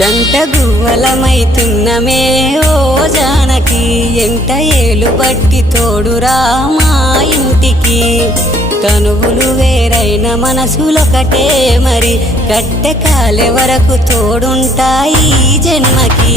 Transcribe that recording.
జంట గువ్వలమైతున్నమే ఓ జానకి ఎంట ఏలు బట్టి తోడురా మా ఇంటికి తనువులు వేరైన మనసులొకటే మరి కట్టె కాలే వరకు తోడుంటాయి జన్మకి